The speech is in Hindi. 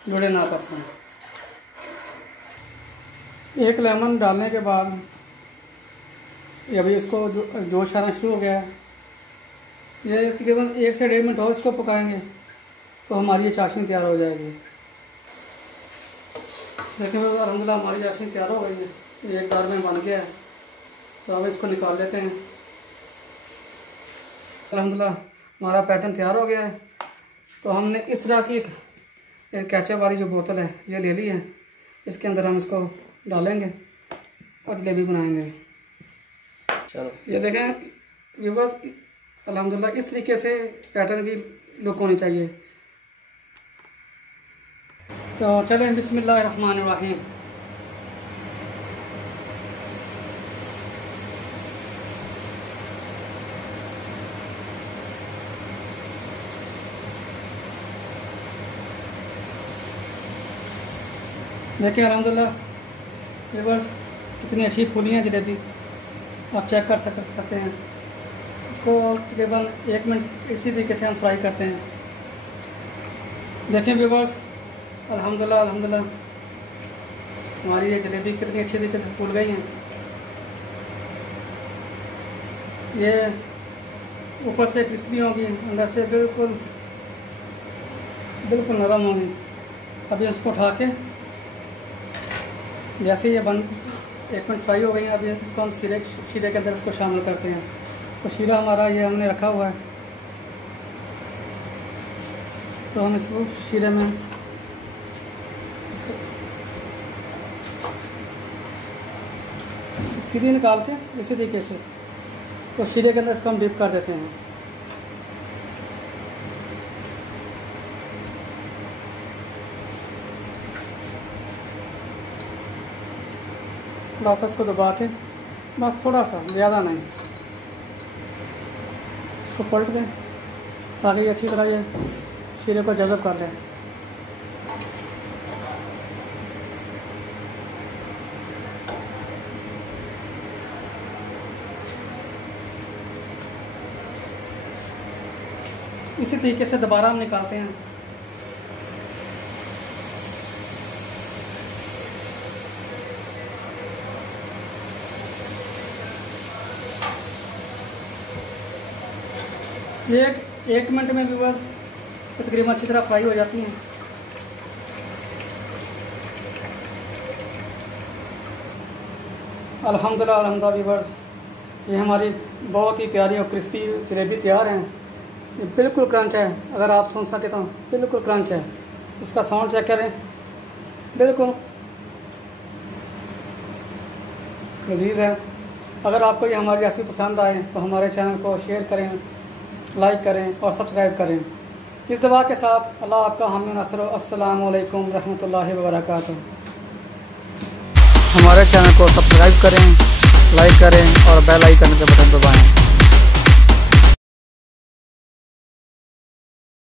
जुड़े ना आपस में। एक लेमन डालने के बाद अभी इसको जोश आना शुरू हो गया है। ये तकरीबन 1 से 1.5 मिनट और इसको पकाएंगे तो हमारी ये चाशनी तैयार हो जाएगी। देखिए अल्हम्दुलिल्लाह हमारी चाशनी तैयार हो गई है, एक दार में बन गया है। तो अब इसको निकाल लेते हैं। अल्हम्दुलिल्लाह हमारा पैटर्न तैयार हो गया है। तो हमने इस तरह की एक कैचअप वाली जो बोतल है ये ले ली है, इसके अंदर हम इसको डालेंगे और जलेबी बनाएंगे। चलो ये देखें व्यूअर्स, अल्हम्दुलिल्लाह इस तरीके से पैटर्न की लुक होनी चाहिए। तो चलें बिस्मिल्लाहिर्रहमानिर्रहीम। देखिए अल्हम्दुलिल्लाह व्यूअर्स कितनी अच्छी फूली हैं जलेबी, आप चेक कर सकते हैं। इसको तकरीबन 1 मिनट इसी तरीके से हम फ्राई करते हैं। देखें व्यूअर्स अल्हम्दुलिल्लाह हमारी ये जलेबी कितनी अच्छी तरीके से फूल गई हैं। ये ऊपर से क्रिस्पी होगी, अंदर से बिल्कुल नरम होगी। अभी इसको उठा के जैसे ये 1 मिनट फ्राई हो गई है, अभी इसको हम शीरे के अंदर इसको शामिल करते हैं। तो शीरा हमारा ये हमने रखा हुआ है, तो हम इसको शीरे में इसको सीधी निकाल के इसी तरीके से तो शीरे के अंदर इसको हम डिप कर देते हैं। बस इसको दबा के, बस थोड़ा सा, ज़्यादा नहीं, इसको पलट दें ताकि ये अच्छी तरह ये शीरे को जज़ब कर लें। इसी तरीके से दोबारा हम निकालते हैं। ये 1 मिनट में व्यूअर्स तकरीबन अच्छी तरह फ्राई हो जाती हैं। अल्हम्दुलिल्लाह व्यूअर्स ये हमारी बहुत ही प्यारी और क्रिस्पी जलेबी तैयार हैं। ये बिल्कुल क्रंच है, अगर आप सुन सके तो बिल्कुल क्रंच है। इसका साउंड चेक करें, बिल्कुल लजीज है। अगर आपको ये हमारी रेसिपी पसंद आए तो हमारे चैनल को शेयर करें, लाइक करें और सब्सक्राइब करें। इस दुआ के साथ अल्लाह आपका हामी नसर। अस्सलामु अलैकुम रहमतुल्लाहि व बरकातुहू। हमारे चैनल को सब्सक्राइब करें, लाइक करें और बेल आइकन के बटन दबाएं।